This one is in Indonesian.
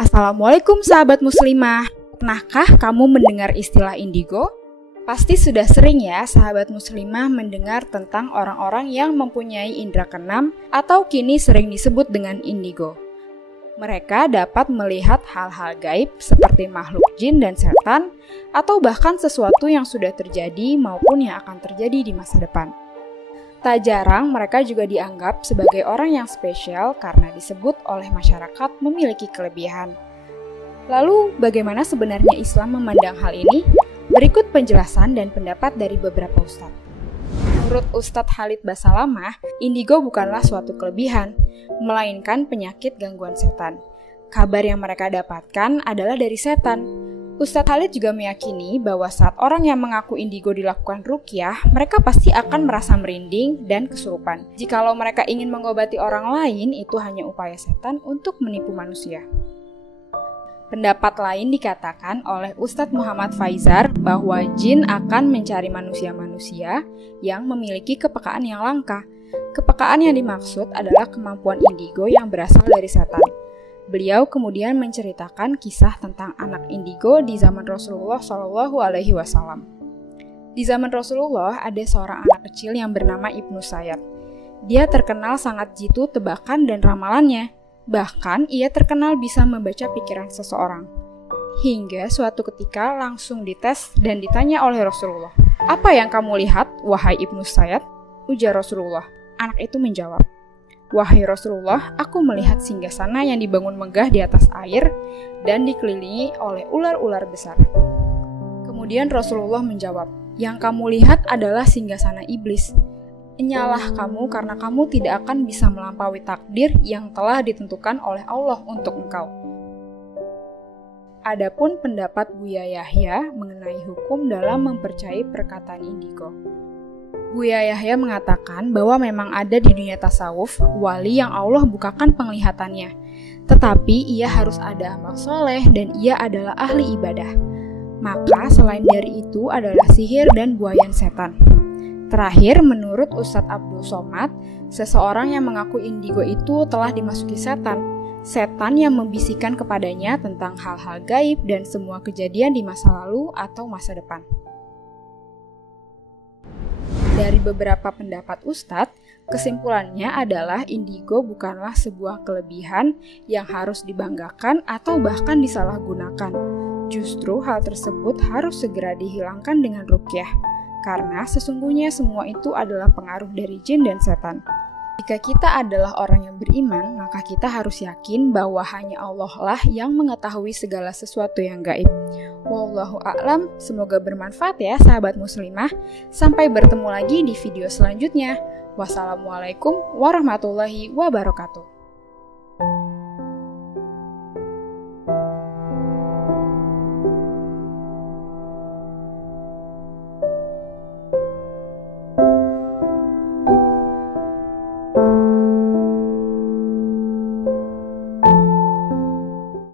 Assalamualaikum sahabat muslimah. Pernahkah kamu mendengar istilah indigo? Pasti sudah sering ya sahabat muslimah mendengar tentang orang-orang yang mempunyai indera keenam atau kini sering disebut dengan indigo. Mereka dapat melihat hal-hal gaib seperti makhluk jin dan setan atau bahkan sesuatu yang sudah terjadi maupun yang akan terjadi di masa depan. Tak jarang mereka juga dianggap sebagai orang yang spesial karena disebut oleh masyarakat memiliki kelebihan. Lalu, bagaimana sebenarnya Islam memandang hal ini? Berikut penjelasan dan pendapat dari beberapa ustadz. Menurut Ustadz Khalid Basalamah, indigo bukanlah suatu kelebihan, melainkan penyakit gangguan setan. Kabar yang mereka dapatkan adalah dari setan. Ustadz Khalid juga meyakini bahwa saat orang yang mengaku indigo dilakukan ruqyah, mereka pasti akan merasa merinding dan kesurupan. Jikalau mereka ingin mengobati orang lain, itu hanya upaya setan untuk menipu manusia. Pendapat lain dikatakan oleh Ustadz Muhammad Faizar bahwa jin akan mencari manusia-manusia yang memiliki kepekaan yang langka. Kepekaan yang dimaksud adalah kemampuan indigo yang berasal dari setan. Beliau kemudian menceritakan kisah tentang anak indigo di zaman Rasulullah SAW. Di zaman Rasulullah ada seorang anak kecil yang bernama Ibnu Sayyad. Dia terkenal sangat jitu tebakan dan ramalannya. Bahkan ia terkenal bisa membaca pikiran seseorang. Hingga suatu ketika langsung dites dan ditanya oleh Rasulullah, "Apa yang kamu lihat, wahai Ibnu Sayyad?" Ujar Rasulullah. Anak itu menjawab, "Wahai Rasulullah, aku melihat singgasana yang dibangun megah di atas air dan dikelilingi oleh ular-ular besar." Kemudian Rasulullah menjawab, "Yang kamu lihat adalah singgasana iblis. Enyalah kamu karena kamu tidak akan bisa melampaui takdir yang telah ditentukan oleh Allah untuk engkau." Adapun pendapat Buya Yahya mengenai hukum dalam mempercayai perkataan indigo. Buya Yahya mengatakan bahwa memang ada di dunia tasawuf wali yang Allah bukakan penglihatannya, tetapi ia harus ada amal soleh dan ia adalah ahli ibadah. Maka selain dari itu adalah sihir dan buayan setan. Terakhir, menurut Ustadz Abdul Somad, seseorang yang mengaku indigo itu telah dimasuki setan. Setan yang membisikkan kepadanya tentang hal-hal gaib dan semua kejadian di masa lalu atau masa depan. Dari beberapa pendapat Ustadz, kesimpulannya adalah indigo bukanlah sebuah kelebihan yang harus dibanggakan atau bahkan disalahgunakan. Justru hal tersebut harus segera dihilangkan dengan ruqyah. Karena sesungguhnya semua itu adalah pengaruh dari jin dan setan. Jika kita adalah orang yang beriman, maka kita harus yakin bahwa hanya Allah lah yang mengetahui segala sesuatu yang gaib. Wallahu a'lam, semoga bermanfaat ya sahabat muslimah. Sampai bertemu lagi di video selanjutnya. Wassalamualaikum warahmatullahi wabarakatuh.